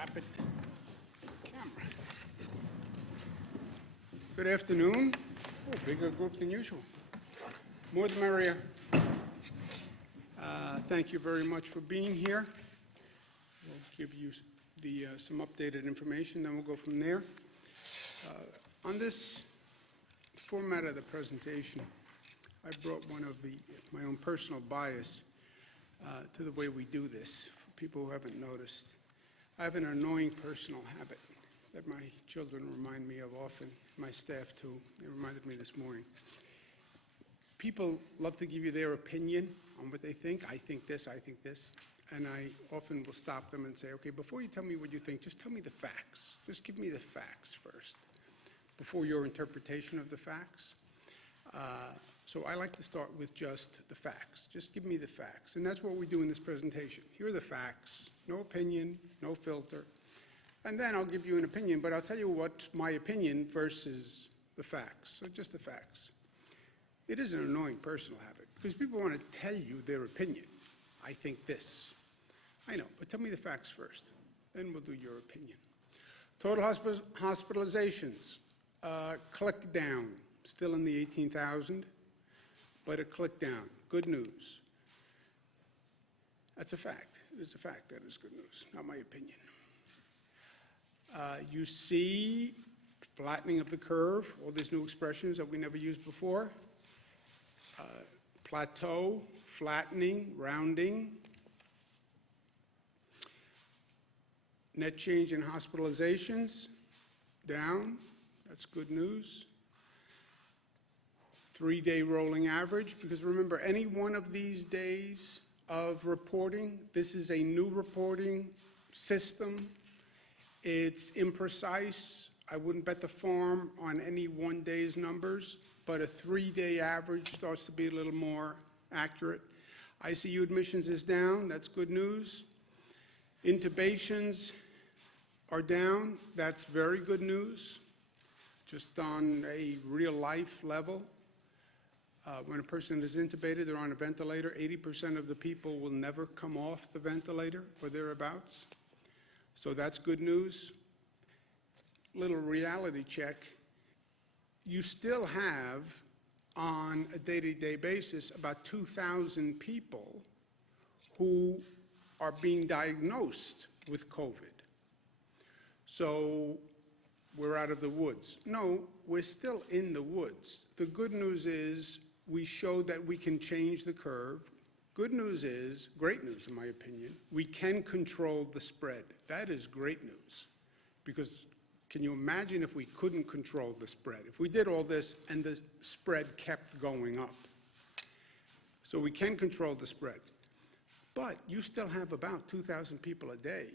rapid camera. Good afternoon. Oh, bigger group than usual. More the merrier. Thank you very much for being here. We'll give you some updated information, then we'll go from there. On this format of the presentation, I brought one of my own personal bias to the way we do this, for people who haven't noticed. I have an annoying personal habit that my children remind me of often, my staff too. They reminded me this morning. People love to give you their opinion on what they think. I think this, and I often will stop them and say, okay, before you tell me what you think, just tell me the facts. Just give me the facts first, before your interpretation of the facts. So I like to start with just the facts. Just give me the facts. And that's what we do in this presentation. Here are the facts. No opinion, no filter. And then I'll give you an opinion, but I'll tell you what's my opinion versus the facts. So just the facts. It is an annoying personal habit because people want to tell you their opinion. I think this. I know, but tell me the facts first. Then we'll do your opinion. Total hospitalizations. Click down. Still in the 18,000. But a click down. Good news. That's a fact. It's a fact. That is good news, not my opinion. You see flattening of the curve, all these new expressions that we never used before. Plateau, flattening, rounding. Net change in hospitalizations, down. That's good news. 3-day rolling average, because remember, any one of these days of reporting, this is a new reporting system. It's imprecise. I wouldn't bet the farm on any one day's numbers, but a 3-day average starts to be a little more accurate. ICU admissions is down. That's good news. Intubations are down. That's very good news, just on a real-life level. When a person is intubated, they're on a ventilator. 80% of the people will never come off the ventilator or thereabouts. So that's good news. Little reality check. You still have, on a day-to-day basis, about 2,000 people who are being diagnosed with COVID. So we're out of the woods. No, we're still in the woods. The good news is we showed that we can change the curve. Good news is, great news in my opinion, we can control the spread. That is great news, because can you imagine if we couldn't control the spread? If we did all this and the spread kept going up. So we can control the spread. But you still have about 2,000 people a day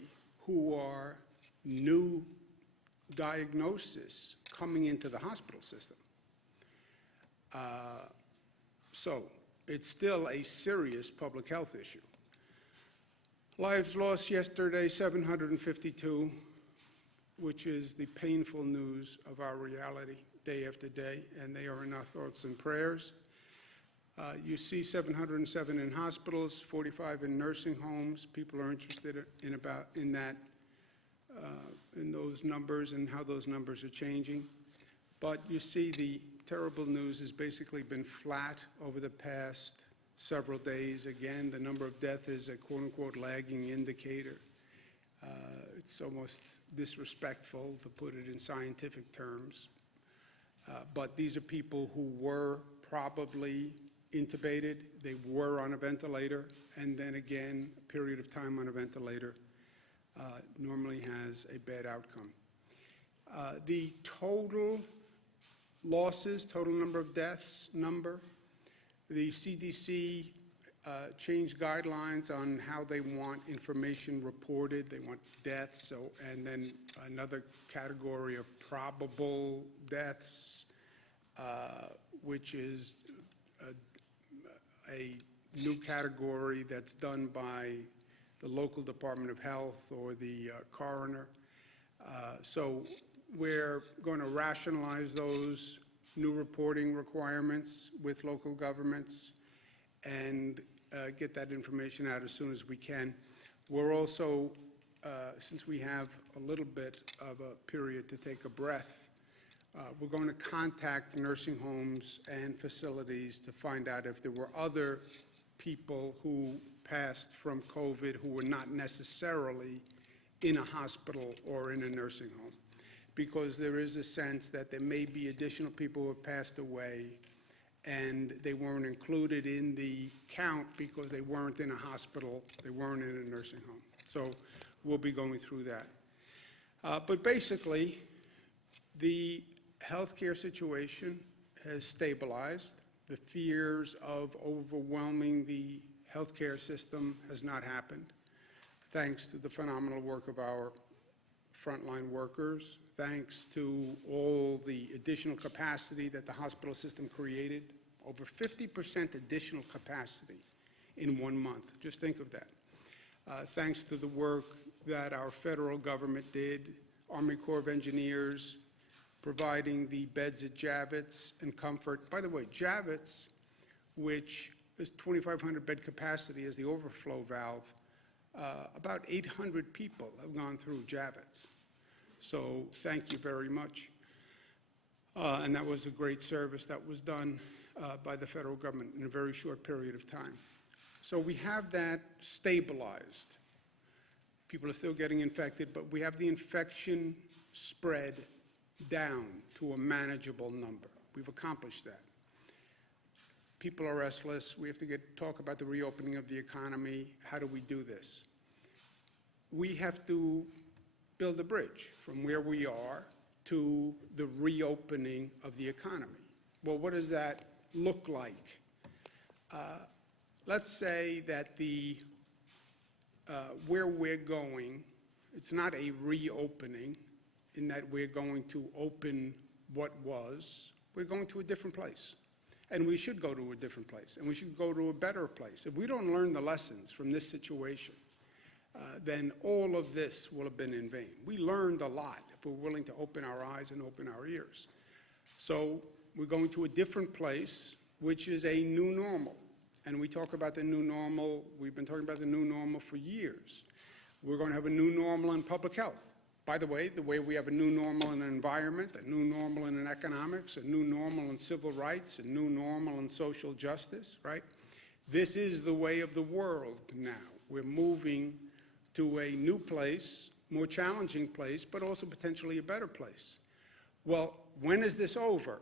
who are new diagnosis coming into the hospital system. So it's still a serious public health issue. Lives lost yesterday, 752, which is the painful news of our reality day after day, and they are in our thoughts and prayers. You see 707 in hospitals, 45 in nursing homes. People are interested in those numbers and how those numbers are changing. But you see the terrible news has basically been flat over the past several days. Again, the number of deaths is a quote-unquote lagging indicator. It's almost disrespectful to put it in scientific terms. But these are people who were probably intubated, they were on a ventilator, and then again, a period of time on a ventilator normally has a bad outcome. The total losses, total number of deaths number, the CDC changed guidelines on how they want information reported. They want deaths, and then another category of probable deaths, which is a new category that's done by the local Department of Health or the coroner. So we're going to rationalize those new reporting requirements with local governments and get that information out as soon as we can. We're also since we have a little bit of a period to take a breath, we're going to contact nursing homes and facilities to find out if there were other people who passed from COVID who were not necessarily in a hospital or in a nursing home, because there is a sense that there may be additional people who have passed away and they weren't included in the count because they weren't in a hospital, they weren't in a nursing home. So we'll be going through that. But basically, the healthcare situation has stabilized. The fears of overwhelming the healthcare system has not happened, thanks to the phenomenal work of our frontline workers, thanks to all the additional capacity that the hospital system created, over 50% additional capacity in 1 month. Just think of that. Thanks to the work that our federal government did, Army Corps of Engineers, providing the beds at Javits and Comfort. By the way, Javits, which is 2,500 bed capacity as the overflow valve, about 800 people have gone through Javits. So thank you very much. And that was a great service that was done by the federal government in a very short period of time. So we have that stabilized. People are still getting infected, but we have the infection spread down to a manageable number. We've accomplished that. People are restless. We have to talk about the reopening of the economy. How do we do this? We have to build a bridge from where we are to the reopening of the economy. Well, what does that look like? Let's say that where we're going, it's not a reopening in that we're going to open what was. We're going to a different place. And we should go to a different place. And we should go to a better place. If we don't learn the lessons from this situation, then all of this will have been in vain. We learned a lot if we're willing to open our eyes and open our ears. So we're going to a different place, which is a new normal. And we talk about the new normal. We've been talking about the new normal for years. We're going to have a new normal in public health. By the way we have a new normal in an environment, a new normal in economics, a new normal in civil rights, a new normal in social justice, right? This is the way of the world now. We're moving to a new place, more challenging place, but also potentially a better place. Well, when is this over?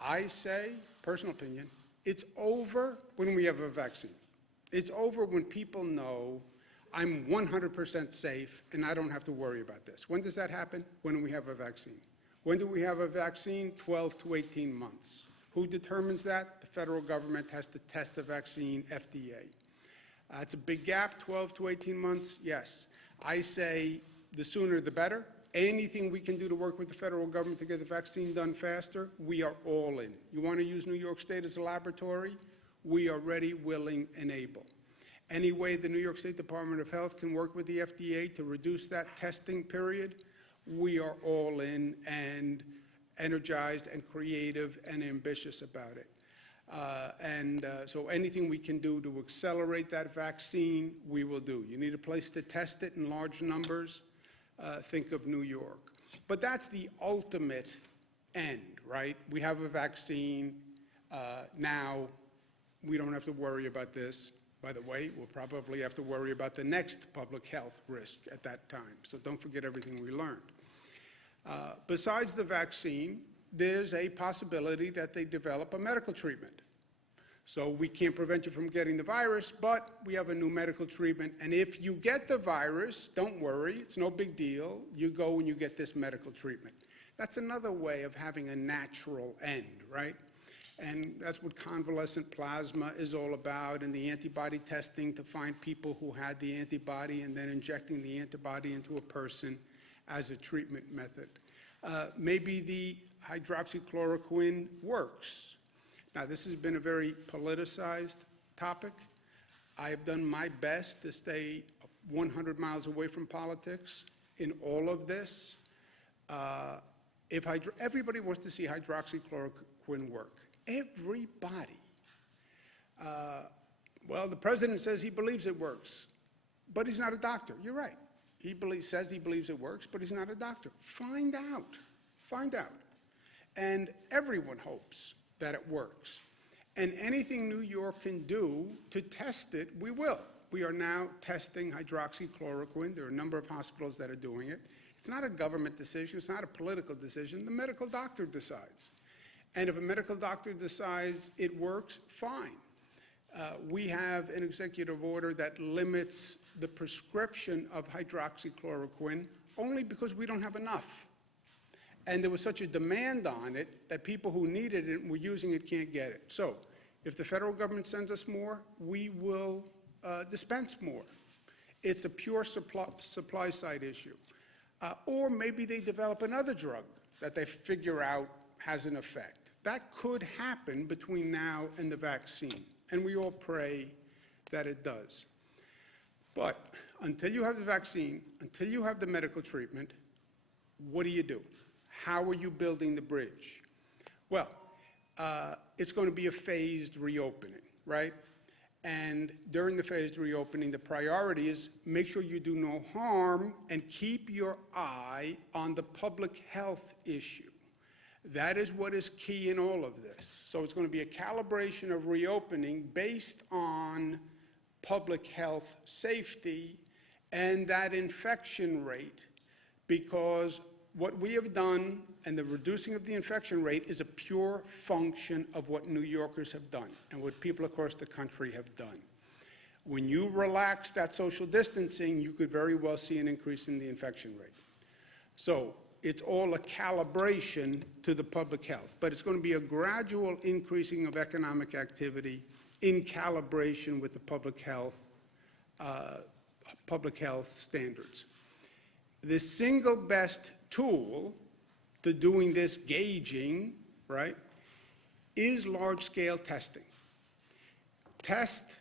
I say, personal opinion, it's over when we have a vaccine. It's over when people know I'm 100% safe and I don't have to worry about this. When does that happen? When we have a vaccine. When do we have a vaccine? 12 to 18 months. Who determines that? The federal government has to test the vaccine, FDA. It's a big gap, 12 to 18 months, yes. I say the sooner the better. Anything we can do to work with the federal government to get the vaccine done faster, we are all in. You want to use New York State as a laboratory? We are ready, willing, and able. Any way the New York State Department of Health can work with the FDA to reduce that testing period, we are all in and energized and creative and ambitious about it. So anything we can do to accelerate that vaccine, we will do. You need a place to test it in large numbers. Think of New York. But that's the ultimate end, right? We have a vaccine. Now we don't have to worry about this. By the way, we'll probably have to worry about the next public health risk at that time. So don't forget everything we learned. Besides the vaccine, there's a possibility that they develop a medical treatment. So we can't prevent you from getting the virus, but we have a new medical treatment. And if you get the virus, don't worry, it's no big deal. You go and you get this medical treatment. That's another way of having a natural end, right? And that's what convalescent plasma is all about, and the antibody testing to find people who had the antibody and then injecting the antibody into a person as a treatment method. Maybe the hydroxychloroquine works. Now, this has been a very politicized topic. I have done my best to stay 100 miles away from politics in all of this. Everybody wants to see hydroxychloroquine work. Everybody. Well, the president says he believes it works, but he's not a doctor. You're right. says he believes it works, but he's not a doctor. Find out. Find out. And everyone hopes that it works. And anything New York can do to test it, we will. We are now testing hydroxychloroquine. There are a number of hospitals that are doing it. It's not a government decision. It's not a political decision. The medical doctor decides. And if a medical doctor decides it works, fine. We have an executive order that limits the prescription of hydroxychloroquine only because we don't have enough. And there was such a demand on it that people who needed it and were using it can't get it. So if the federal government sends us more, we will dispense more. It's a pure supply side issue. Or maybe they develop another drug that they figure out has an effect. That could happen between now and the vaccine, and we all pray that it does. But until you have the vaccine, until you have the medical treatment, what do? How are you building the bridge? Well, it's going to be a phased reopening, right? And during the phased reopening, the priority is make sure you do no harm and keep your eye on the public health issue. That is what is key in all of this. So it's going to be a calibration of reopening based on public health safety and that infection rate, because what we have done and the reducing of the infection rate is a pure function of what New Yorkers have done and what people across the country have done. When you relax that social distancing, you could very well see an increase in the infection rate. So it's all a calibration to the public health, but it's going to be a gradual increasing of economic activity in calibration with the public health standards. The single best tool to doing this gauging, right, is large-scale testing. Test,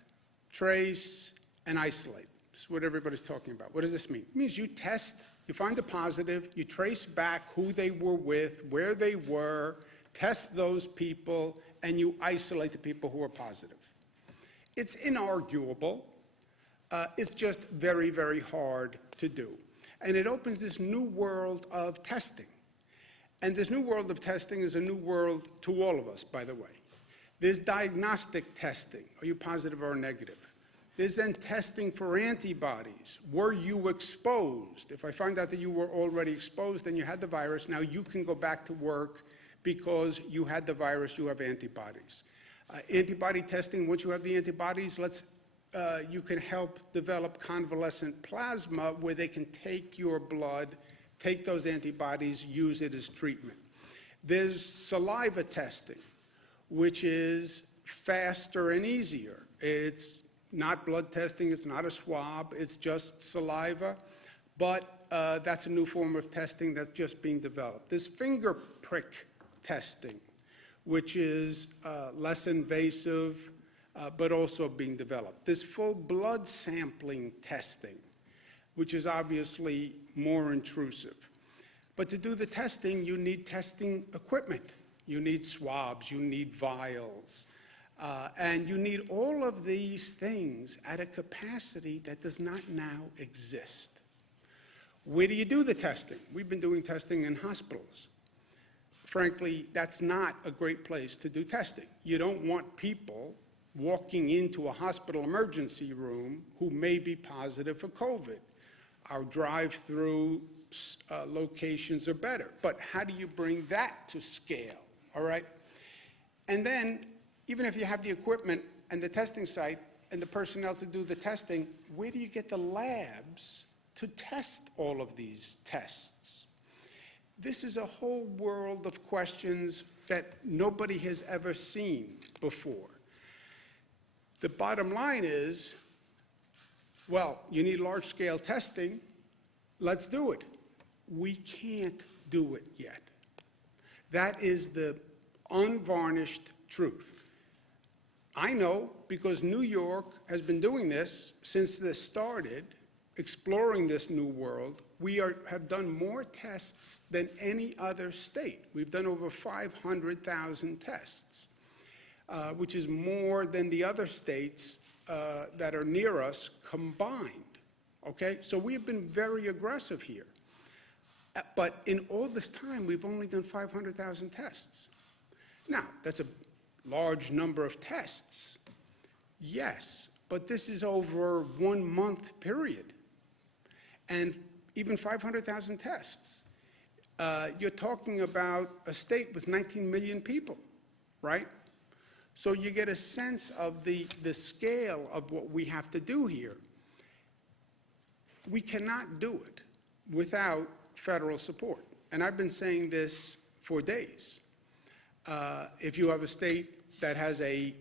trace, and isolate. That's what everybody's talking about. What does this mean? It means you test, you find a positive, you trace back who they were with, where they were, test those people, and you isolate the people who are positive. It's inarguable. It's just very, very hard to do. And it opens this new world of testing. And this new world of testing is a new world to all of us, by the way. There's diagnostic testing. Are you positive or negative? There's then testing for antibodies. Were you exposed? If I find out that you were already exposed and you had the virus, now you can go back to work because you had the virus, you have antibodies. Antibody testing, once you have the antibodies, you can help develop convalescent plasma where they can take your blood, take those antibodies, use it as treatment. There's saliva testing, which is faster and easier. It's not blood testing, it's not a swab, it's just saliva, but that's a new form of testing that's just being developed. There's finger prick testing, which is less invasive, but also being developed. There's full blood sampling testing, which is obviously more intrusive. But to do the testing, you need testing equipment. You need swabs, you need vials, and you need all of these things at a capacity that does not now exist. Where do you do the testing? We've been doing testing in hospitals. Frankly, that's not a great place to do testing. You don't want people walking into a hospital emergency room who may be positive for COVID. Our drive-through locations are better. But how do you bring that to scale, all right? And then, even if you have the equipment and the testing site and the personnel to do the testing, where do you get the labs to test all of these tests? This is a whole world of questions that nobody has ever seen before. The bottom line is, well, you need large-scale testing. Let's do it. We can't do it yet. That is the unvarnished truth. I know because New York has been doing this since this started, exploring this new world. We have done more tests than any other state. We've done over 500,000 tests, which is more than the other states that are near us combined. okay? So we've been very aggressive here. But in all this time, we've only done 500,000 tests. Now, that's a large number of tests, yes, but this is over 1 month period. And even 500,000 tests. You're talking about a state with 19 million people, right? So you get a sense of the scale of what we have to do here. We cannot do it without federal support. And I've been saying this for days. If you have a state that has a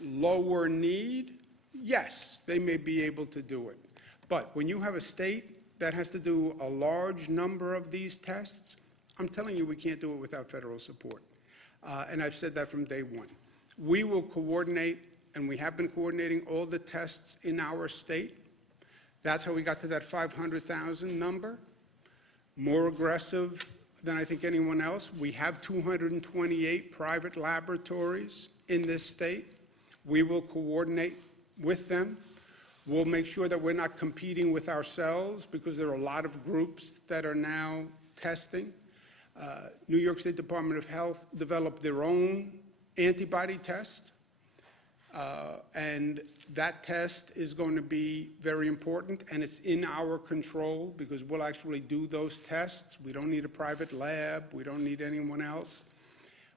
lower need, yes, they may be able to do it. But when you have a state that has to do a large number of these tests, I'm telling you we can't do it without federal support. And I've said that from day one. We will coordinate, and we have been coordinating all the tests in our state. That's how we got to that 500,000 number. More aggressive than I think anyone else. We have 228 private laboratories in this state. We will coordinate with them. We'll make sure that we're not competing with ourselves because there are a lot of groups that are now testing. New York State Department of Health developed their own antibody test, and that test is going to be very important, and it's in our control because we'll actually do those tests. We don't need a private lab. We don't need anyone else.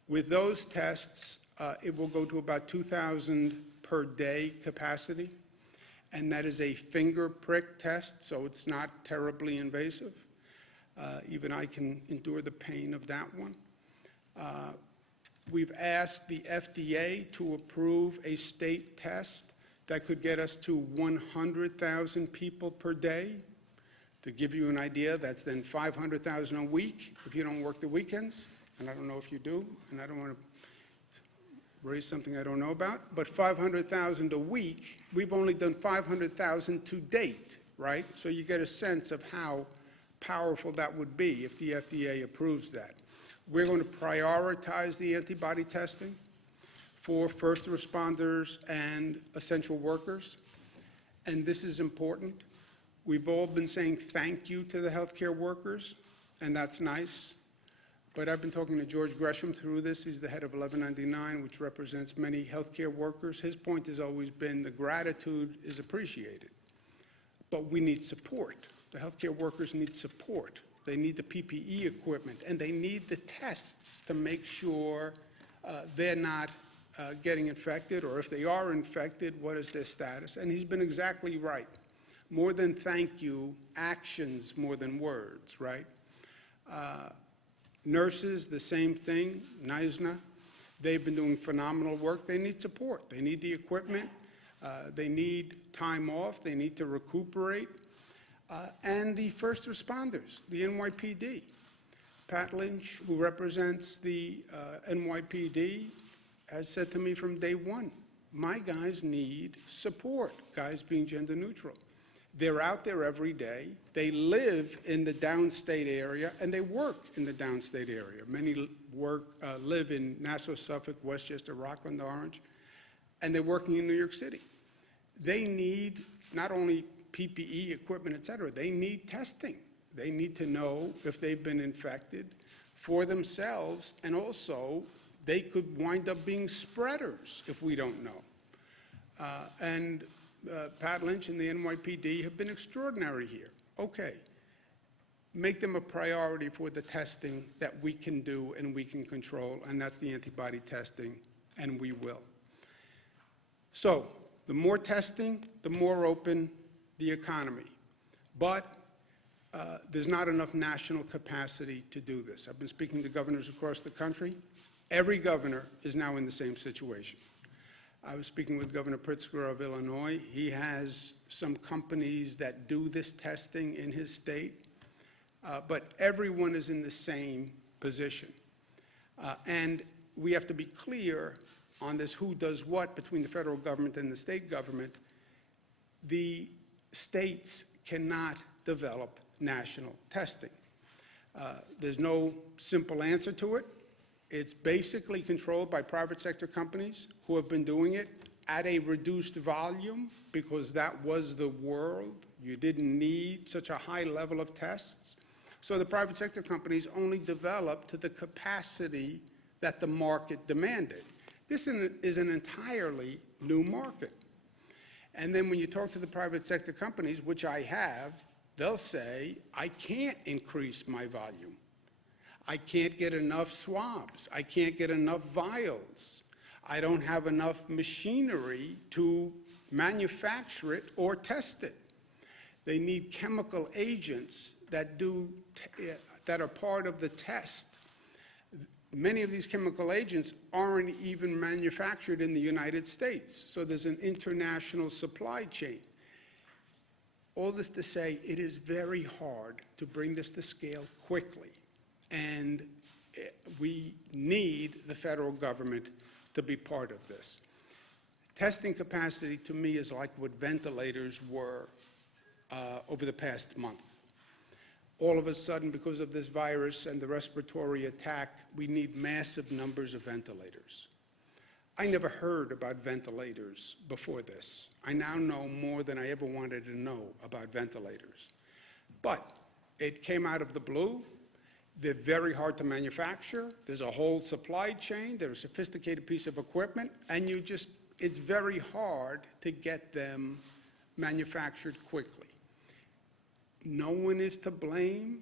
With those tests, it will go to about 2,000 per day capacity. And that is a finger prick test, so it's not terribly invasive. Even I can endure the pain of that one. We've asked the FDA to approve a state test that could get us to 100,000 people per day. To give you an idea, that's then 500,000 a week if you don't work the weekends. And I don't know if you do, and I don't want to raise something I don't know about, but 500,000 a week, we've only done 500,000 to date, right? So you get a sense of how powerful that would be if the FDA approves that. We're going to prioritize the antibody testing for first responders and essential workers, and this is important. We've all been saying thank you to the healthcare workers, and that's nice. But I've been talking to George Gresham through this. He's the head of 1199, which represents many healthcare workers. His point has always been the gratitude is appreciated. But we need support. The healthcare workers need support. They need the PPE equipment, and they need the tests to make sure they're not getting infected, or if they are infected, what is their status? And he's been exactly right. More than thank you, actions more than words, right? Nurses, the same thing, NISNA. They've been doing phenomenal work. They need support. They need the equipment. They need time off. They need to recuperate. And the first responders, the NYPD. Pat Lynch, who represents the NYPD, has said to me from day one, my guys need support, guys being gender neutral. They're out there every day. They live in the downstate area, and they work in the downstate area. Many live in Nassau, Suffolk, Westchester, Rockland, Orange, and they're working in New York City. They need not only PPE equipment, et cetera, they need testing. They need to know if they've been infected for themselves, and also they could wind up being spreaders if we don't know. Pat Lynch and the NYPD have been extraordinary here. Okay, make them a priority for the testing that we can do and we can control, and that's the antibody testing, and we will. So the more testing, the more open the economy. But there's not enough national capacity to do this. I've been speaking to governors across the country. Every governor is now in the same situation. I was speaking with Governor Pritzker of Illinois. He has some companies that do this testing in his state, but everyone is in the same position. And we have to be clear on this who does what between the federal government and the state government. The states cannot develop national testing. There's no simple answer to it. It's basically controlled by private sector companies who have been doing it at a reduced volume because that was the world You didn't need such a high level of tests. So the private sector companies only developed to the capacity that the market demanded. This is an entirely new market. And then when you talk to the private sector companies, which I have, they'll say, I can't increase my volume. I can't get enough swabs. I can't get enough vials. I don't have enough machinery to manufacture it or test it. They need chemical agents that are part of the test. Many of these chemical agents aren't even manufactured in the United States, so there's an international supply chain. All this to say, it is very hard to bring this to scale quickly, and we need the federal government to be part of this. Testing capacity, to me, is like what ventilators were over the past month. All of a sudden, because of this virus and the respiratory attack, we need massive numbers of ventilators. I never heard about ventilators before this. I now know more than I ever wanted to know about ventilators. But it came out of the blue. They're very hard to manufacture. There's a whole supply chain. They're a sophisticated piece of equipment, and it's very hard to get them manufactured quickly. No one is to blame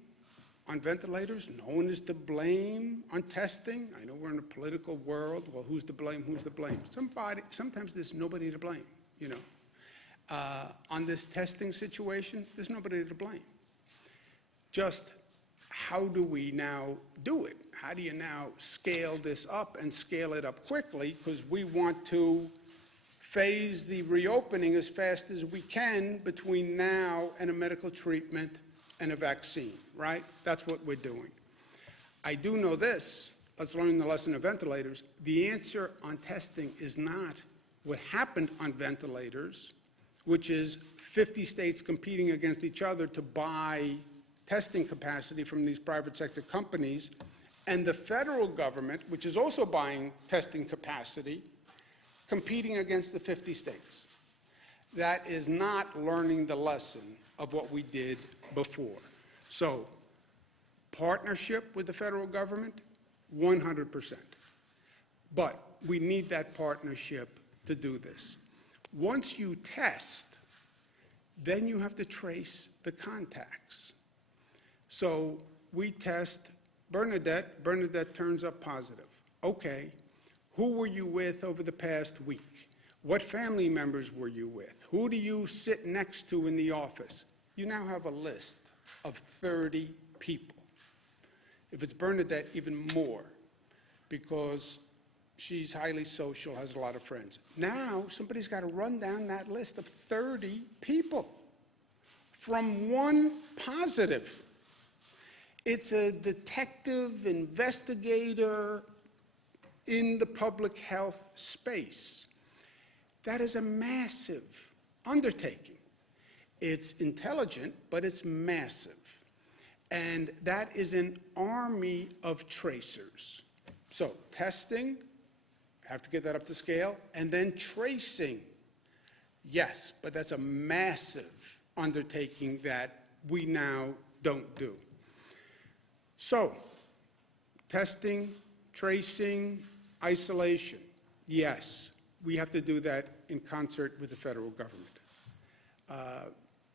on ventilators. No one is to blame on testing. I know we're in a political world. Well, who's to blame? Who's to blame? Sometimes there's nobody to blame, you know. On this testing situation, there's nobody to blame. Just how do we now do it? How do you now scale this up and scale it up quickly? Because we want to phase the reopening as fast as we can between now and a medical treatment and a vaccine, right? That's what we're doing. I do know this. Let's learn the lesson of ventilators. The answer on testing is not what happened on ventilators, which is 50 states competing against each other to buy testing capacity from these private sector companies, and the federal government, which is also buying testing capacity, competing against the 50 states. That is not learning the lesson of what we did before. So, partnership with the federal government, 100%. But we need that partnership to do this. Once you test, then you have to trace the contacts. So we test Bernadette. Bernadette turns up positive. Okay. Who were you with over the past week? What family members were you with? Who do you sit next to in the office? You now have a list of 30 people. If it's Bernadette, even more, because she's highly social, has a lot of friends. Now, somebody's got to run down that list of 30 people from one positive. It's a detective, investigator, in the public health space. That is a massive undertaking. It's intelligent, but it's massive. And that is an army of tracers. So testing, have to get that up to scale, and then tracing. Yes, but that's a massive undertaking that we now don't do. So, testing, tracing, isolation, yes, we have to do that in concert with the federal government.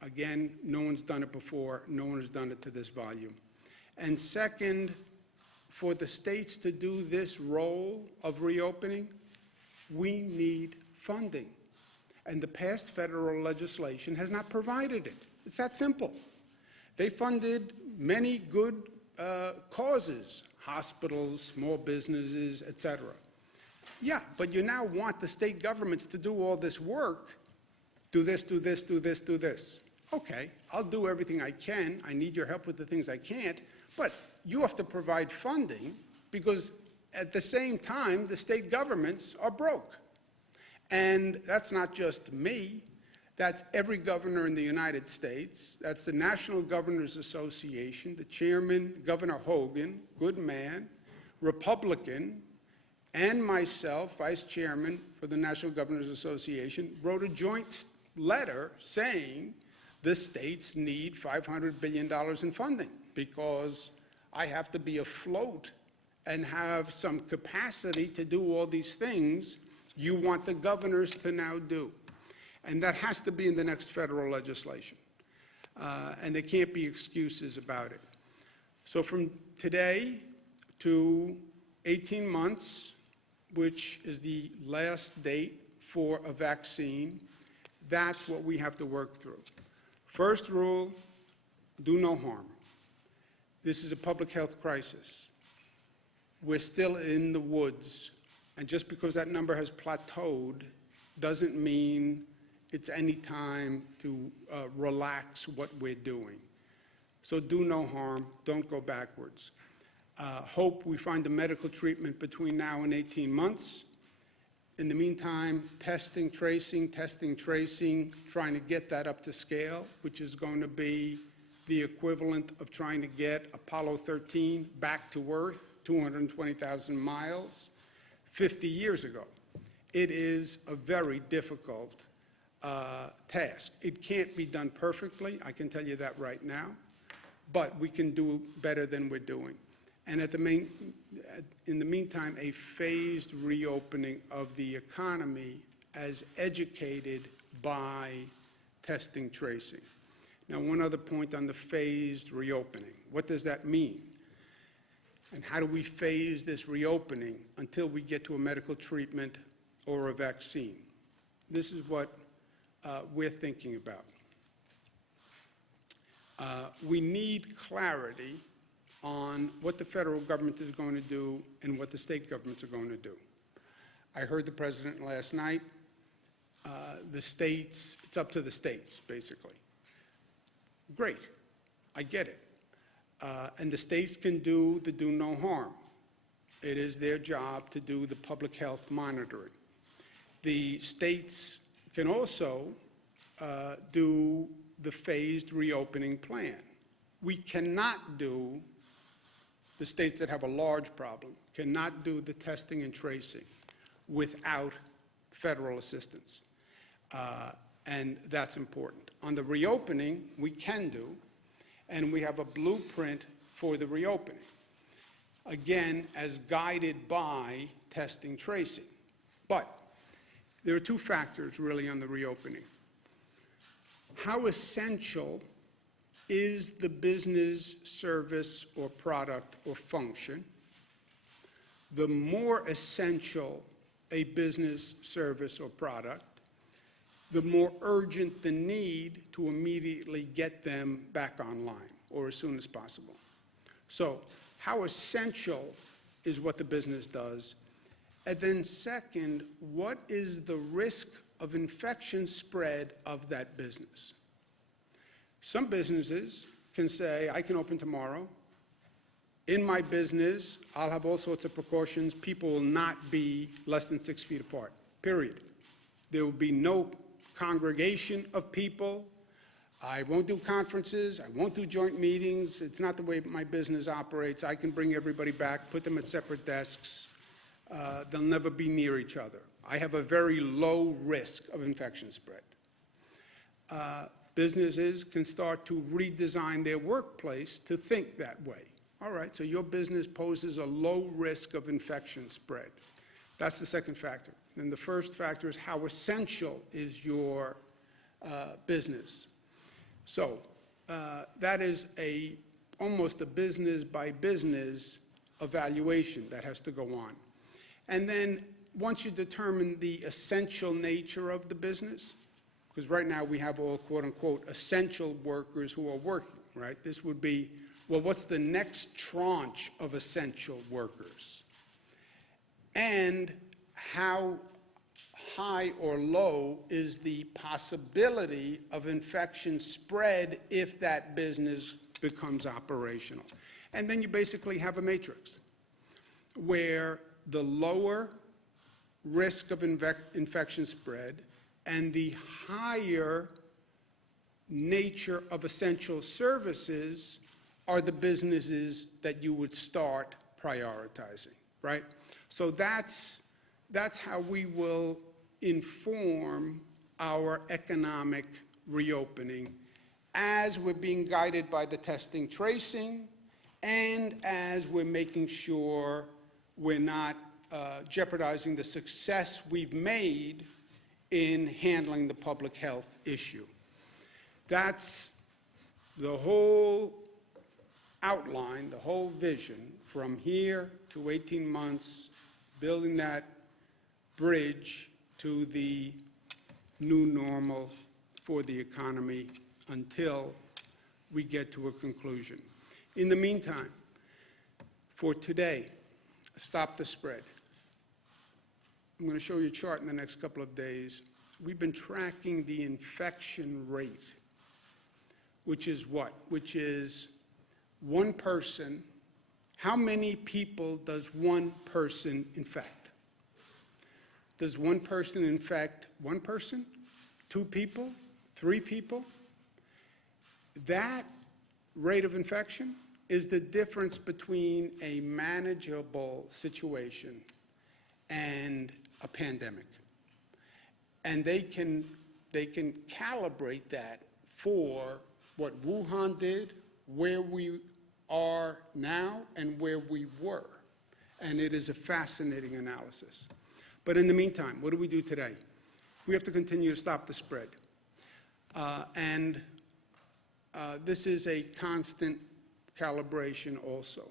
Again, no one's done it before. No one has done it to this volume. And second, for the states to do this role of reopening, we need funding. And the past federal legislation has not provided it. It's that simple. They funded many good causes, hospitals, small businesses, et cetera. Yeah, but you now want the state governments to do all this work. Do this, do this, do this, do this. Okay, I'll do everything I can. I need your help with the things I can't. But you have to provide funding because at the same time, the state governments are broke. And that's not just me. That's every governor in the United States. That's the National Governors Association. The chairman, Governor Hogan, good man, Republican, and myself, vice chairman for the National Governors Association, wrote a joint letter saying the states need $500 billion in funding because I have to be afloat and have some capacity to do all these things you want the governors to now do. And that has to be in the next federal legislation. And there can't be excuses about it. So from today to 18 months, which is the last date for a vaccine, that's what we have to work through. First rule, do no harm. This is a public health crisis. We're still in the woods, and just because that number has plateaued doesn't mean it's any time to relax what we're doing. So do no harm, don't go backwards. Hope we find a medical treatment between now and 18 months. In the meantime, testing, tracing, trying to get that up to scale, which is going to be the equivalent of trying to get Apollo 13 back to Earth, 220,000 miles, 50 years ago. It is a very difficult task. It can't be done perfectly, I can tell you that right now, but we can do better than we're doing. And in the meantime, a phased reopening of the economy as educated by testing, tracing. Now, one other point on the phased reopening. What does that mean? And how do we phase this reopening until we get to a medical treatment or a vaccine? This is what we're thinking about. We need clarity on what the federal government is going to do and what the state governments are going to do. I heard the president last night. The states, it's up to the states, basically. Great, I get it. And the states can do the do no harm. It is their job to do the public health monitoring. The states can also do the phased reopening plan. We cannot do, the states that have a large problem, cannot do the testing and tracing without federal assistance. And that's important. On the reopening, we can do, and we have a blueprint for the reopening. Again, as guided by testing, tracing. But there are two factors really on the reopening. How essential is the business, service, or product or function? The more essential a business, service, or product, the more urgent the need to immediately get them back online, or as soon as possible. So, how essential is what the business does? And then second, what is the risk of infection spread of that business? Some businesses can say, I can open tomorrow. In my business, I'll have all sorts of precautions. People will not be less than 6 feet apart, period. There will be no congregation of people. I won't do conferences. I won't do joint meetings. It's not the way my business operates. I can bring everybody back, put them at separate desks. They'll never be near each other. I have a very low risk of infection spread. Businesses can start to redesign their workplace to think that way. All right, so your business poses a low risk of infection spread. That's the second factor. And the first factor is how essential is your business. So that is almost a business by business evaluation that has to go on. And then once you determine the essential nature of the business, because right now we have all quote unquote essential workers who are working, right? This would be, well, what's the next tranche of essential workers? And how high or low is the possibility of infection spread if that business becomes operational? And then you basically have a matrix where the lower risk of infection spread and the higher nature of essential services are the businesses that you would start prioritizing, right? So that's how we will inform our economic reopening as we're being guided by the testing tracing, and as we're making sure we're not jeopardizing the success we've made in handling the public health issue. That's the whole outline, the whole vision from here to 18 months, building that bridge to the new normal for the economy until we get to a conclusion. In the meantime, for today, stop the spread. I'm going to show you a chart in the next couple of days. We've been tracking the infection rate, which is what? Which is one person. How many people does one person infect? Does one person infect one person? 2 people? 3 people? That rate of infection is the difference between a manageable situation and a pandemic. And they can calibrate that for what Wuhan did, where we are now, and where we were. And it is a fascinating analysis. But in the meantime, what do we do today? We have to continue to stop the spread. This is a constant calibration also.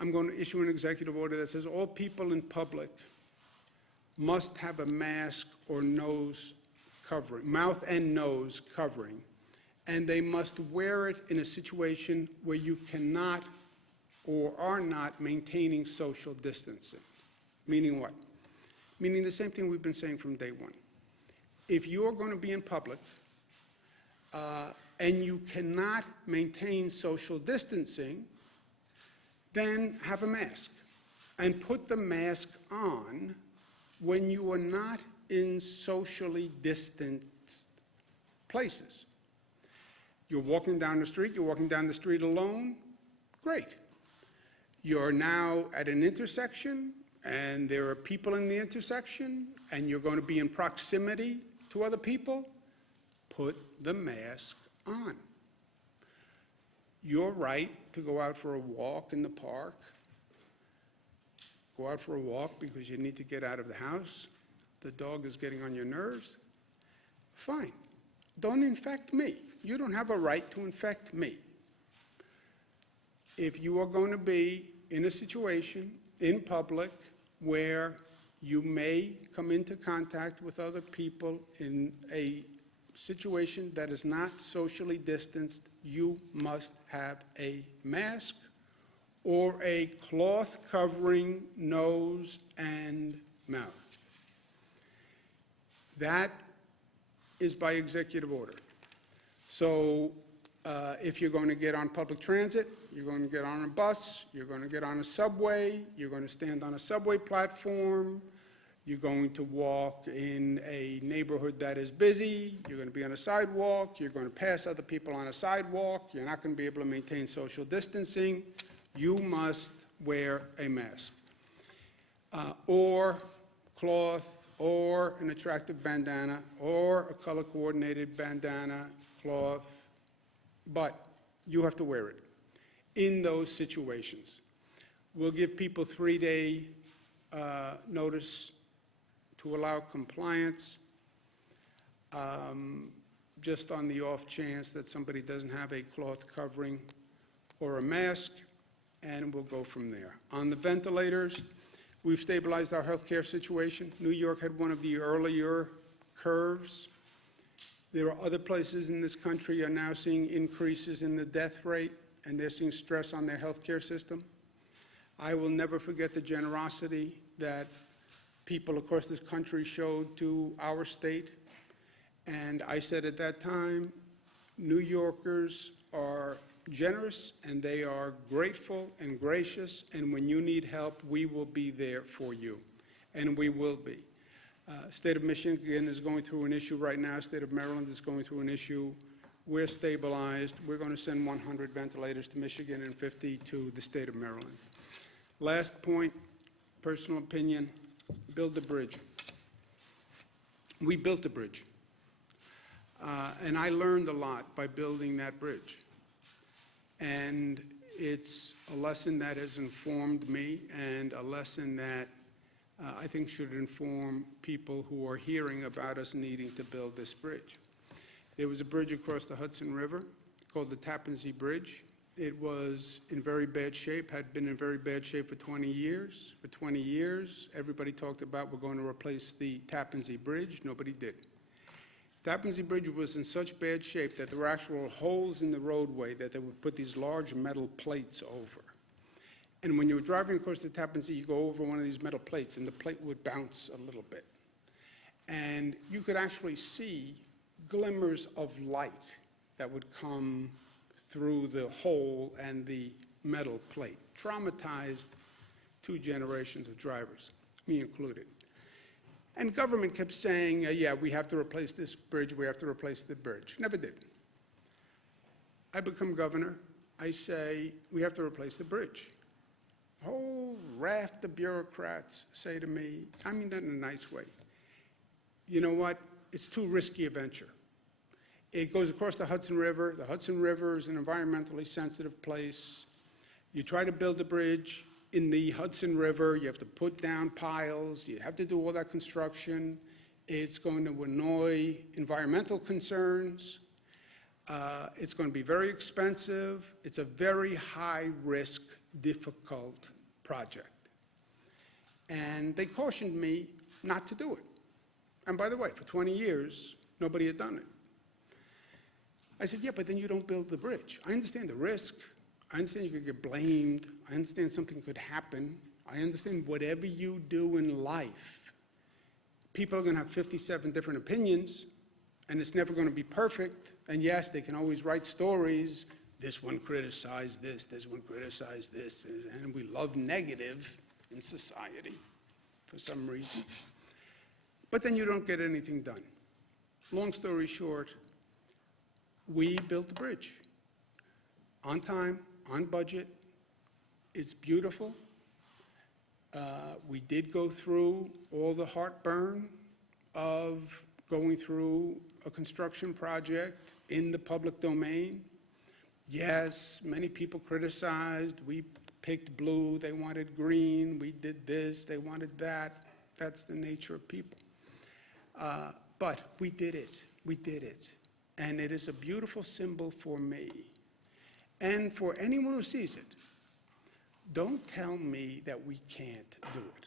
I'm going to issue an executive order that says all people in public must have a mask or nose covering, mouth and nose covering, and they must wear it in a situation where you cannot or are not maintaining social distancing. Meaning what? Meaning the same thing we've been saying from day one. If you're going to be in public and you cannot maintain social distancing, then have a mask. And put the mask on when you are not in socially distanced places. You're walking down the street alone, great. You're now at an intersection, and there are people in the intersection, and you're going to be in proximity to other people, put the mask on. Your right to go out for a walk in the park, go out for a walk because you need to get out of the house, the dog is getting on your nerves, fine. Don't infect me. You don't have a right to infect me. If you are going to be in a situation in public where you may come into contact with other people in a situation that is not socially distanced, you must have a mask or a cloth covering nose and mouth. That is by executive order. So if you're going to get on public transit, you're going to get on a bus, you're going to get on a subway, you're going to stand on a subway platform, you're going to walk in a neighborhood that is busy, you're going to be on a sidewalk, you're going to pass other people on a sidewalk, you're not going to be able to maintain social distancing, you must wear a mask. Or cloth, or an attractive bandana, or a color-coordinated bandana, cloth, but you have to wear it in those situations. We'll give people 3-day notice to allow compliance, just on the off chance that somebody doesn't have a cloth covering or a mask, and we'll go from there. On the ventilators, we've stabilized our healthcare situation. New York had one of the earlier curves. There are other places in this country are now seeing increases in the death rate, and they're seeing stress on their healthcare system. I will never forget the generosity that people across this country showed to our state. And I said at that time, New Yorkers are generous and they are grateful and gracious, and when you need help, we will be there for you. And we will be. State of Michigan is going through an issue right now. State of Maryland is going through an issue. We're stabilized. We're going to send 100 ventilators to Michigan and 50 to the state of Maryland. Last point, personal opinion, build the bridge. We built a bridge. And I learned a lot by building that bridge. And it's a lesson that has informed me, and a lesson that I think should inform people who are hearing about us needing to build this bridge. There was a bridge across the Hudson River called the Tappan Zee Bridge. It was in very bad shape, had been in very bad shape for 20 years. For 20 years, everybody talked about we're going to replace the Tappan Zee Bridge. Nobody did. Tappan Zee Bridge was in such bad shape that there were actual holes in the roadway that they would put these large metal plates over. And when you were driving across the Tappan Zee, you go over one of these metal plates, and the plate would bounce a little bit. And you could actually see glimmers of light that would come through the hole and the metal plate. Traumatized 2 generations of drivers, me included. And government kept saying, yeah, we have to replace this bridge, we have to replace the bridge. Never did. I become governor, I say, we have to replace the bridge. A whole raft of bureaucrats say to me, I mean that in a nice way, you know what, it's too risky a venture. It goes across the Hudson River. The Hudson River is an environmentally sensitive place. You try to build a bridge in the Hudson River, you have to put down piles, you have to do all that construction. It's going to annoy environmental concerns. It's going to be very expensive. It's a very high-risk, difficult project. And they cautioned me not to do it. And by the way, for 20 years, nobody had done it. I said, yeah, but then you don't build the bridge. I understand the risk. I understand you could get blamed. I understand something could happen. I understand whatever you do in life, people are going to have 57 different opinions, and it's never going to be perfect. And yes, they can always write stories. This one criticized this one criticized this, and we love negative in society for some reason. But then you don't get anything done. Long story short, we built the bridge on time, on budget. It's beautiful. We did go through all the heartburn of going through a construction project in the public domain. Yes, many people criticized. We picked blue, they wanted green. We did this, they wanted that. That's the nature of people. But we did it. We did it. And it is a beautiful symbol for me. And for anyone who sees it, don't tell me that we can't do it.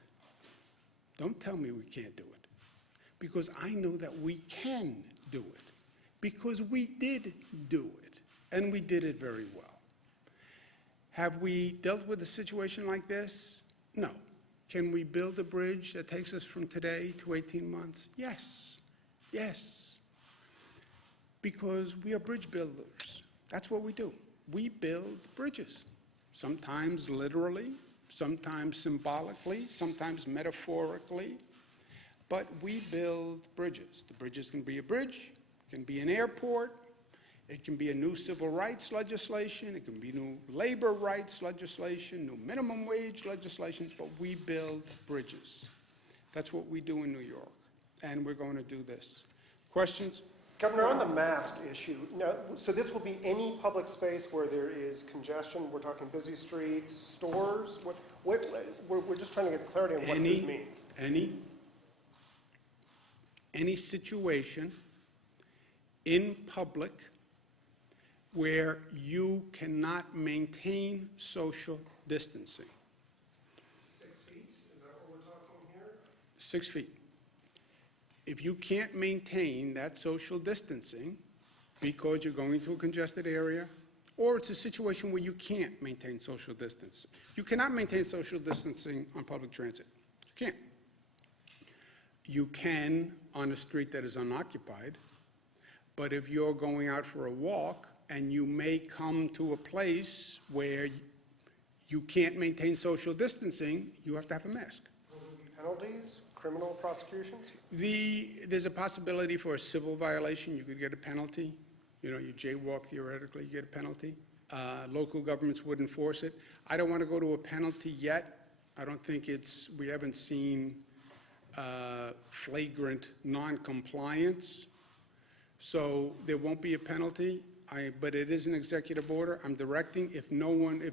Don't tell me we can't do it. Because I know that we can do it. Because we did do it. And we did it very well. Have we dealt with a situation like this? No. Can we build a bridge that takes us from today to 18 months? Yes. Yes. Because we are bridge builders. That's what we do. We build bridges, sometimes literally, sometimes symbolically, sometimes metaphorically, but we build bridges. The bridges can be a bridge, can be an airport, it can be a new civil rights legislation, it can be new labor rights legislation, new minimum wage legislation, but we build bridges. That's what we do in New York, and we're going to do this. Questions? Governor, on the mask issue, now, so this will be any public space where there is congestion? We're talking busy streets, stores? We're just trying to get clarity on what this means. Any situation in public where you cannot maintain social distancing. 6 feet, is that what we're talking here? 6 feet. If you can't maintain that social distancing because you're going to a congested area, or it's a situation where you can't maintain social distancing. You cannot maintain social distancing on public transit. You can't. You can on a street that is unoccupied, but if you're going out for a walk and you may come to a place where you can't maintain social distancing, you have to have a mask. Will there be penalties? Criminal prosecutions? There's a possibility for a civil violation. You could get a penalty. You know, you jaywalk, theoretically, you get a penalty. Local governments would enforce it. I don't want to go to a penalty yet. I don't think we haven't seen flagrant non-compliance. So there won't be a penalty, but it is an executive order. I'm directing, if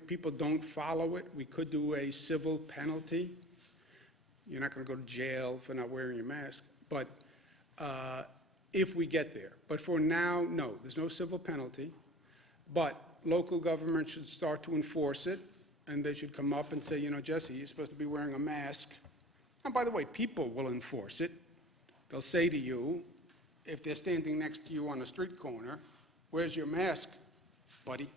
people don't follow it, we could do a civil penalty. You're not going to go to jail for not wearing your mask, but if we get there. But for now, no, there's no civil penalty. But local government should start to enforce it, and they should come up and say, you know, Jesse, you're supposed to be wearing a mask. And by the way, people will enforce it. They'll say to you, if they're standing next to you on a street corner, where's your mask, buddy?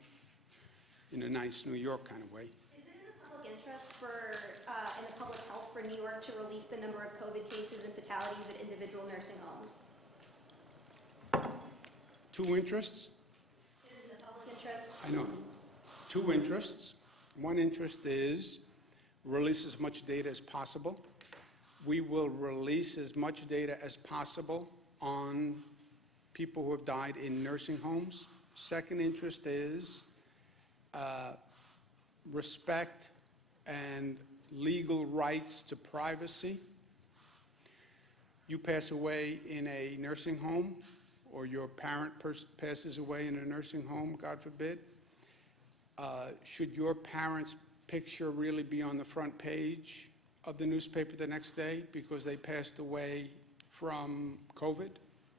In a nice New York kind of way. Is it in the public interest in the public health for New York to release the number of COVID cases and fatalities at individual nursing homes? Two interests? Is it in the public interest? I know. Two interests. One interest is release as much data as possible. We will release as much data as possible on people who have died in nursing homes. Second interest is respect and legal rights to privacy. You pass away in a nursing home, or your parent passes away in a nursing home, God forbid, should your parent's picture really be on the front page of the newspaper the next day because they passed away from COVID?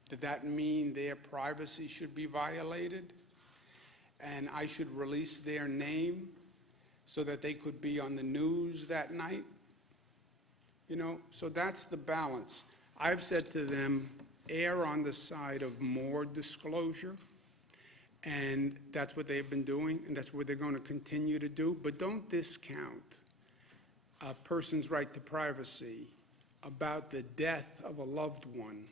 Did that mean their privacy should be violated? And I should release their name so that they could be on the news that night? You know, so that's the balance. I've said to them, err on the side of more disclosure, and that's what they've been doing, and that's what they're going to continue to do. But don't discount a person's right to privacy about the death of a loved one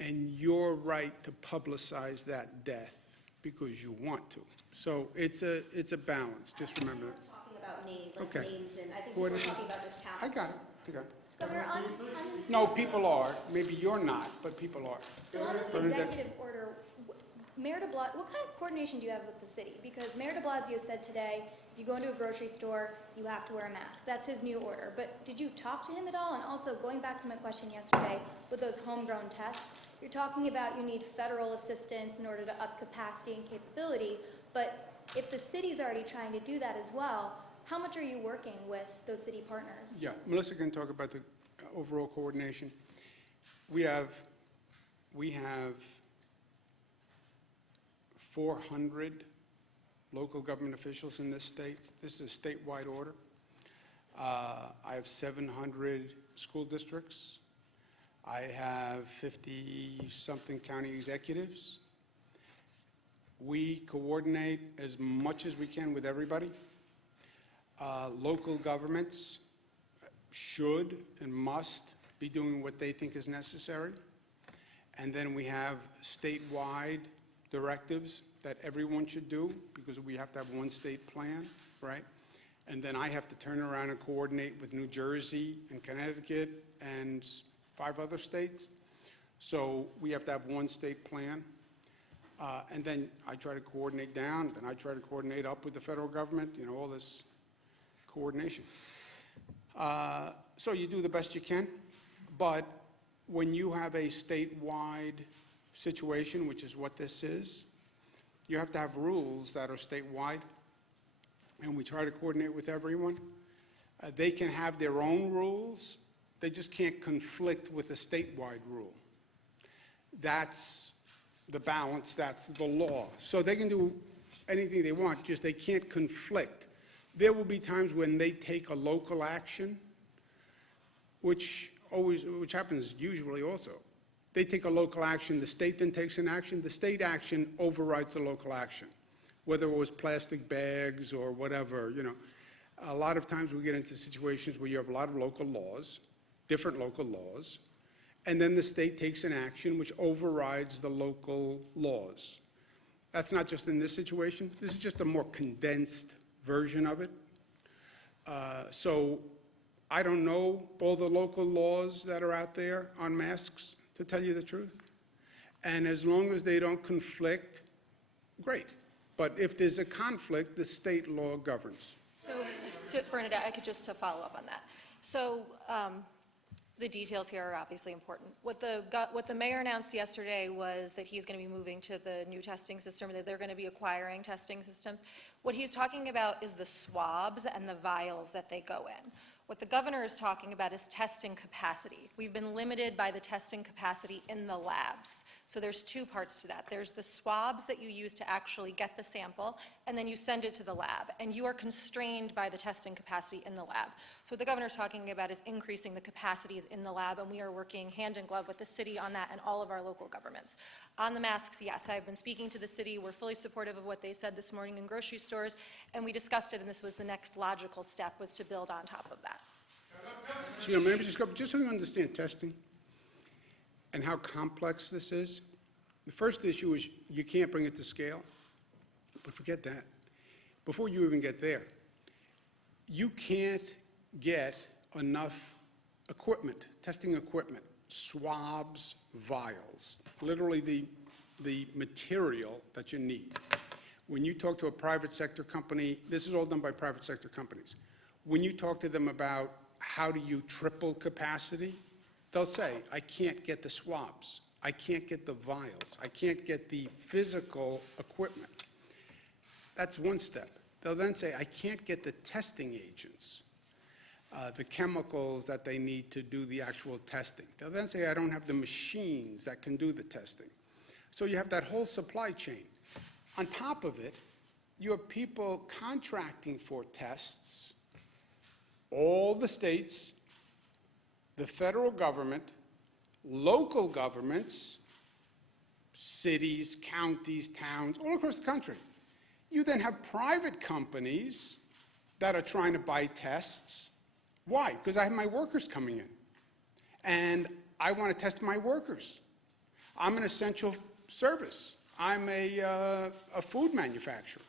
and your right to publicize that death because you want to. So it's a balance. Just remember that. I was talking about names, like Okay. names, and I think people were talking about just counts. I got it. I got it. Governor, No, people are. Maybe you're not, but people are. so on this Bernadette. executive order, Mayor de Blasio, what kind of coordination do you have with the city? Because Mayor de Blasio said today, if you go into a grocery store, you have to wear a mask. That's his new order. But did you talk to him at all? And also, going back to my question yesterday with those homegrown tests, you're talking about you need federal assistance in order to up capacity and capability. But if the city's already trying to do that as well, how much are you working with those city partners? Yeah, Melissa can talk about the overall coordination. We have 400 local government officials in this state. This is a statewide order. I have 700 school districts. I have 50-something county executives. We coordinate as much as we can with everybody. Local governments should and must be doing what they think is necessary. And then we have statewide directives that everyone should do because we have to have one state plan, right? And then I have to turn around and coordinate with New Jersey and Connecticut and 5 other states. So we have to have one state plan. And then I try to coordinate down, then I try to coordinate up with the federal government, you know, all this coordination. So you do the best you can, but when you have a statewide situation, which is what this is, you have to have rules that are statewide, and we try to coordinate with everyone. They can have their own rules, they just can't conflict with a statewide rule. That's the balance, that's the law. So they can do anything they want, just they can't conflict. There will be times when they take a local action, which happens usually also. They take a local action, the state then takes an action, the state action overrides the local action, whether it was plastic bags or whatever, you know. A lot of times we get into situations where you have a lot of local laws, different local laws, and then the state takes an action which overrides the local laws. That's not just in this situation, this is just a more condensed version of it. So I don't know all the local laws that are out there on masks, to tell you the truth. And as long as they don't conflict, great. But if there's a conflict, the state law governs. So Bernadette, I could just to follow up on that. So The details here are obviously important. What the mayor announced yesterday was that he's going to be moving to the new testing system, that they're going to be acquiring testing systems. What he's talking about is the swabs and the vials that they go in. What the governor is talking about is testing capacity. We've been limited by the testing capacity in the labs. So there's two parts to that. There's the swabs that you use to actually get the sample, and then you send it to the lab. And you are constrained by the testing capacity in the lab. So what the governor's talking about is increasing the capacities in the lab, and we are working hand in glove with the city on that and all of our local governments. On the masks, yes, I've been speaking to the city. We're fully supportive of what they said this morning in grocery stores, and we discussed it, and this was the next logical step, was to build on top of that. So, maybe just so you understand testing and how complex this is. The first issue is you can't bring it to scale, but forget that. Before you even get there, you can't get enough equipment, testing equipment, swabs, vials, literally the material that you need. When you talk to a private sector company, this is all done by private sector companies. When you talk to them about how do you triple capacity, they'll say, I can't get the swabs, I can't get the vials, I can't get the physical equipment. That's one step. They'll then say, I can't get the testing agents, the chemicals that they need to do the actual testing. They'll then say, I don't have the machines that can do the testing. So you have that whole supply chain. On top of it, you have people contracting for tests, all the states, the federal government, local governments, cities, counties, towns, all across the country. You then have private companies that are trying to buy tests. Why? Because I have my workers coming in, and I want to test my workers. I'm an essential service. I'm a food manufacturer.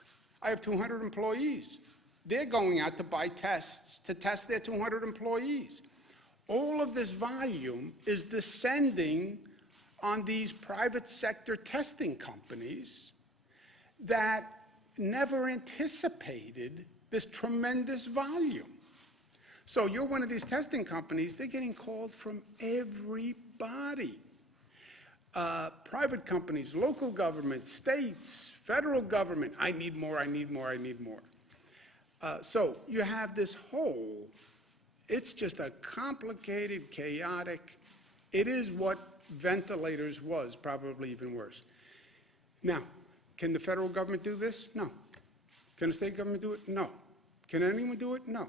I have 200 employees. They're going out to buy tests to test their 200 employees. All of this volume is descending on these private sector testing companies that never anticipated this tremendous volume. So you're one of these testing companies, they're getting called from everybody. Private companies, local government, states, federal government, I need more, I need more, I need more. So you have this whole, it's just a complicated, chaotic, it is what ventilators was, probably even worse. Now, can the federal government do this? No. Can the state government do it? No. Can anyone do it? No.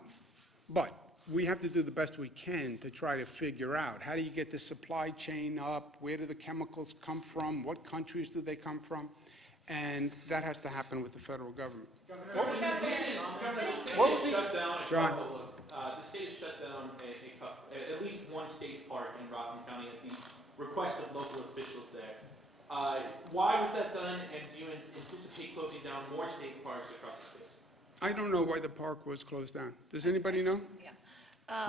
But we have to do the best we can to try to figure out how do you get the supply chain up, where do the chemicals come from, what countries do they come from, and that has to happen with the federal government. What was shut down a John. couple of, the state has shut down at least one state park in Rockland County at the request of local officials there. Why was that done, and do you anticipate closing down more state parks across the state? I don't know why the park was closed down. Does anybody know? Yeah.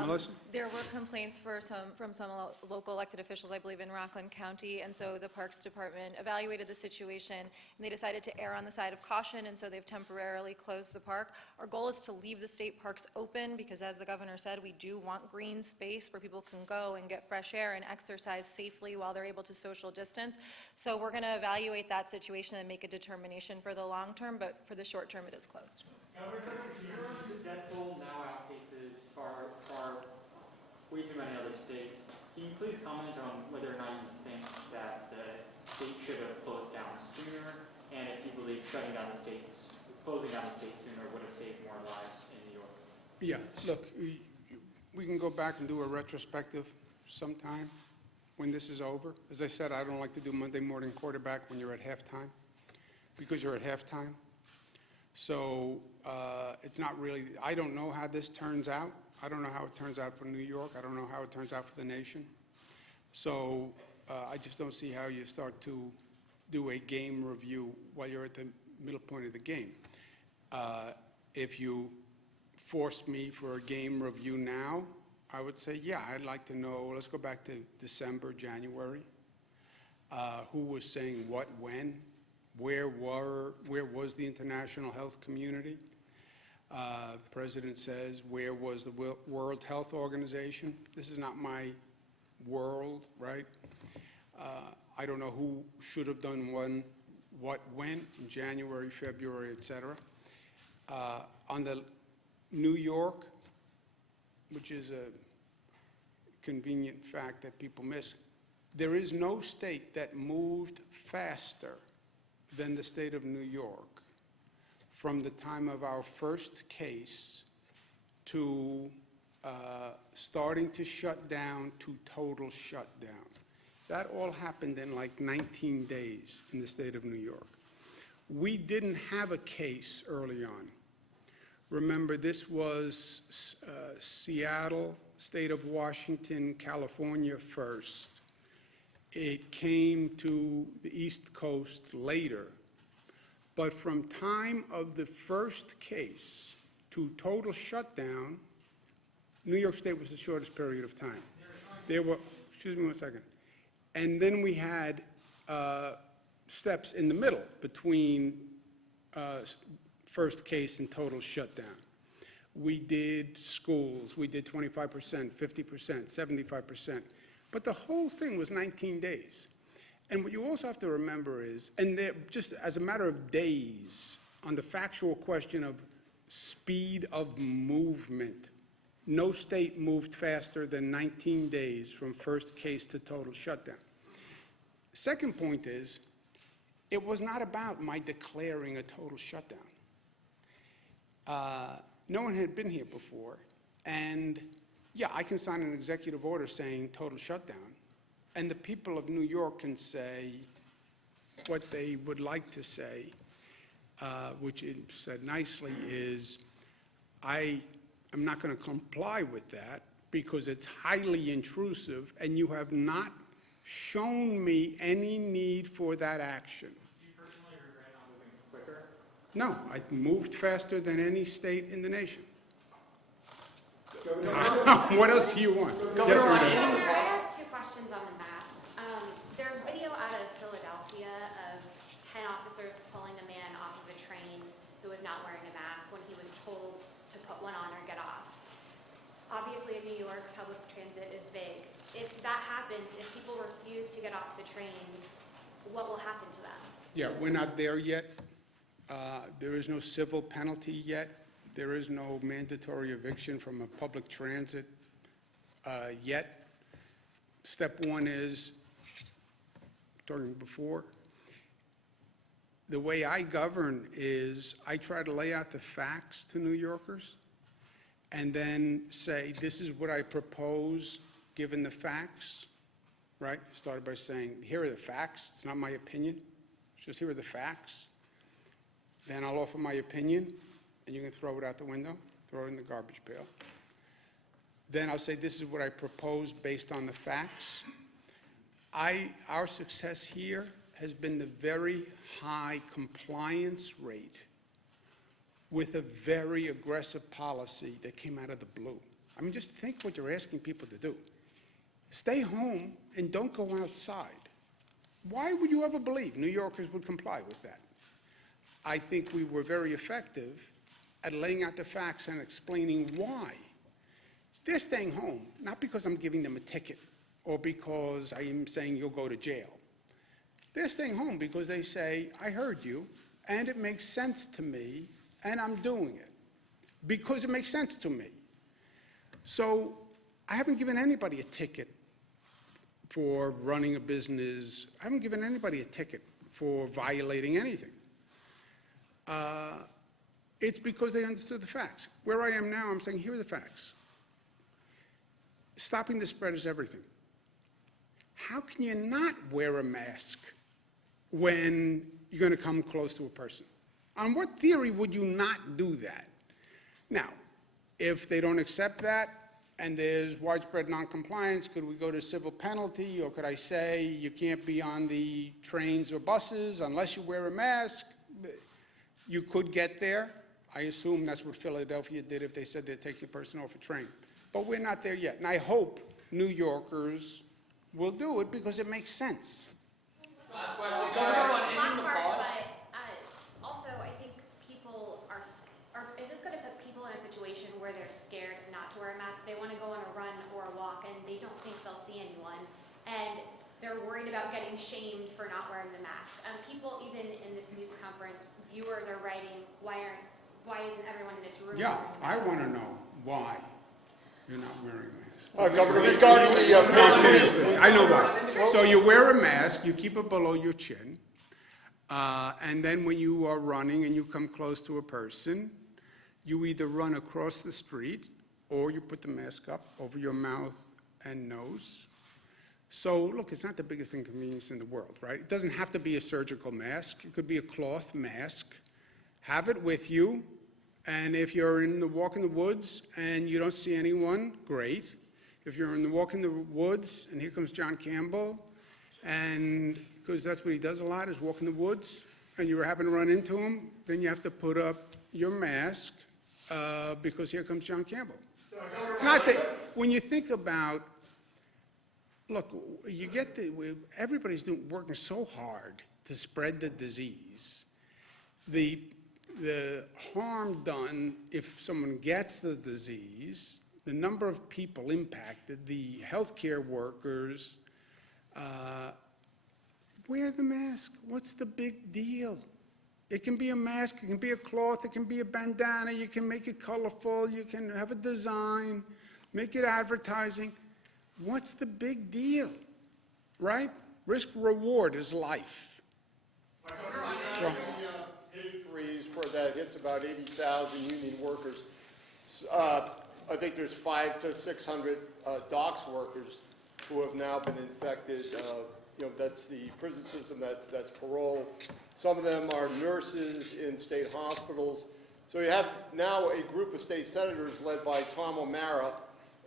Melissa? There were complaints from some local elected officials, I believe, in Rockland County, and so the Parks Department evaluated the situation, and they decided to err on the side of caution, and so they've temporarily closed the park. Our goal is to leave the state parks open because, as the governor said, we do want green space where people can go and get fresh air and exercise safely while they're able to social distance. So we're going to evaluate that situation and make a determination for the long term, but for the short term, it is closed. Your incidental now outpaces far way too many other states. Can you please comment on whether or not you think that the state should have closed down sooner, and if you believe closing down the state sooner would have saved more lives in New York? Yeah, look, we can go back and do a retrospective sometime when this is over. As I said, I don't like to do Monday morning quarterback when you're at halftime, because you're at halftime. So it's not really, I don't know how this turns out. I don't know how it turns out for New York. I don't know how it turns out for the nation. So I just don't see how you start to do a game review while you're at the middle point of the game. If you forced me for a game review now, I would say, yeah, I'd like to know, let's go back to December, January. Who was saying what, when? Where was the international health community? The president says, where was the World Health Organization? This is not my world, right? I don't know who should have done what, when, in January, February, et cetera. On the New York, which is a convenient fact that people miss, there is no state that moved faster than the state of New York from the time of our first case to starting to shut down to total shutdown. That all happened in like 19 days in the state of New York. We didn't have a case early on. Remember, this was Seattle, state of Washington, California first. It came to the East Coast later. But from time of the first case to total shutdown, New York State was the shortest period of time. There were, excuse me one second. And then we had steps in the middle between first case and total shutdown. We did schools, we did 25%, 50%, 75%. But the whole thing was 19 days. And what you also have to remember is, and just as a matter of days, on the factual question of speed of movement, no state moved faster than 19 days from first case to total shutdown. Second point is, it was not about my declaring a total shutdown. No one had been here before, and yeah, I can sign an executive order saying total shutdown, and the people of New York can say what they would like to say, which it said nicely is, I am not going to comply with that because it's highly intrusive and you have not shown me any need for that action. Do you personally regret not moving quicker? No, I moved faster than any state in the nation. What else do you want? Yes, Governor, or no? Governor, I have two questions on the masks. There's video out of Philadelphia of 10 officers pulling a man off of a train who was not wearing a mask when he was told to put one on or get off. Obviously, in New York, public transit is big. If that happens, if people refuse to get off the trains, what will happen to them? Yeah, we're not there yet. There is no civil penalty yet. There is no mandatory eviction from a public transit yet. Step one is, talking before, the way I govern is I try to lay out the facts to New Yorkers and then say, this is what I propose given the facts, right? Started by saying, here are the facts. It's not my opinion. It's just here are the facts. Then I'll offer my opinion, and you can throw it out the window, throw it in the garbage pail. Then I'll say, this is what I propose based on the facts. Our success here has been the very high compliance rate with a very aggressive policy that came out of the blue. I mean, just think what you're asking people to do. Stay home and don't go outside. Why would you ever believe New Yorkers would comply with that? I think we were very effective at laying out the facts and explaining why. They're staying home, not because I'm giving them a ticket or because I am saying you'll go to jail. They're staying home because they say, I heard you, and it makes sense to me, and I'm doing it because it makes sense to me. So I haven't given anybody a ticket for running a business. I haven't given anybody a ticket for violating anything. It's because they understood the facts. Where I am now, I'm saying, here are the facts. Stopping the spread is everything. How can you not wear a mask when you're going to come close to a person? On what theory would you not do that? Now, if they don't accept that and there's widespread noncompliance, could we go to civil penalty, or could I say you can't be on the trains or buses unless you wear a mask? You could get there. I assume that's what Philadelphia did if they said they're taking a person off a train. But we're not there yet. And I hope New Yorkers will do it because it makes sense. Last part, but also I think people are, is this going to put people in a situation where they're scared not to wear a mask? They want to go on a run or a walk often, they don't think they'll see anyone. And they're worried about getting shamed for not wearing the mask. People, even in this news conference, viewers are writing, why isn't everyone in this room Yeah, wearing a I mask? want to know why you're not wearing a mask. Governor, regarding the paid freeze, I know why. So you wear a mask, you keep it below your chin, and then when you are running and you come close to a person, you either run across the street or you put the mask up over your mouth and nose. So, look, it's not the biggest inconvenience in the world, right? It doesn't have to be a surgical mask. It could be a cloth mask. Have it with you, and if you're walk in the woods and you don't see anyone, great. If you're in the walk in the woods and here comes John Campbell, and because that's what he does a lot, is walk in the woods, and you happen to run into him, then you have to put up your mask because here comes John Campbell. It's not that, when you think about, look, you get everybody's working so hard to spread the disease. The harm done if someone gets the disease, the number of people impacted, the healthcare workers, wear the mask. What's the big deal? It can be a mask, it can be a cloth, it can be a bandana, you can make it colorful, you can have a design, make it advertising. What's the big deal, right? Risk reward is life. the pay freeze for that hits about 80,000 union workers. I think there's 500 to 600 docks workers who have now been infected. That's the prison system, that's parole. Some of them are nurses in state hospitals. So you have now a group of state senators led by Tom O'Mara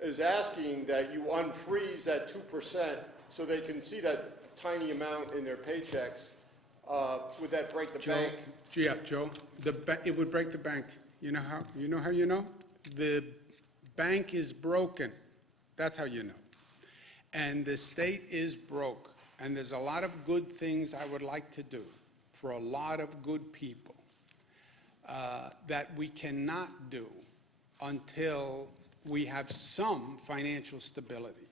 is asking that you unfreeze that 2% so they can see that tiny amount in their paychecks. Would that break the bank? Yeah, Joe, it would break the bank. You know how you know? The bank is broken. That's how you know. And the state is broke. And there's a lot of good things I would like to do for a lot of good people that we cannot do until we have some financial stability.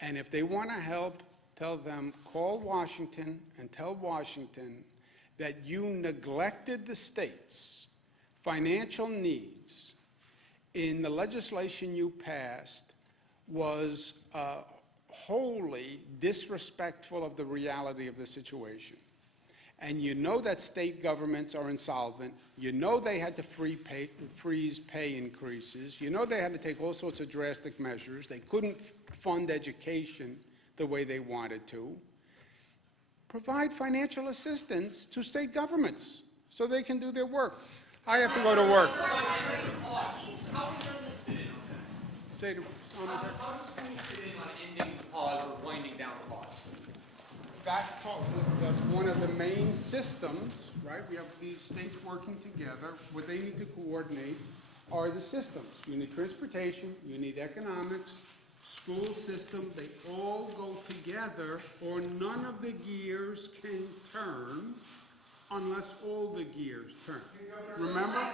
And if they want to help, tell them, call Washington and tell Washington that you neglected the state's financial needs in the legislation you passed was wholly disrespectful of the reality of the situation. And you know that state governments are insolvent. You know they had to freeze pay increases. You know they had to take all sorts of drastic measures. They couldn't fund education the way they wanted to. Provide financial assistance to state governments so they can do their work. I have to go to work. Say to someone, how does school fit in on ending the pause or winding down the pause? That's one of the main systems, right? We have these states working together. What they need to coordinate are the systems. You need transportation, you need economics, school system. They all go together, or none of the gears can turn unless all the gears turn. Remember?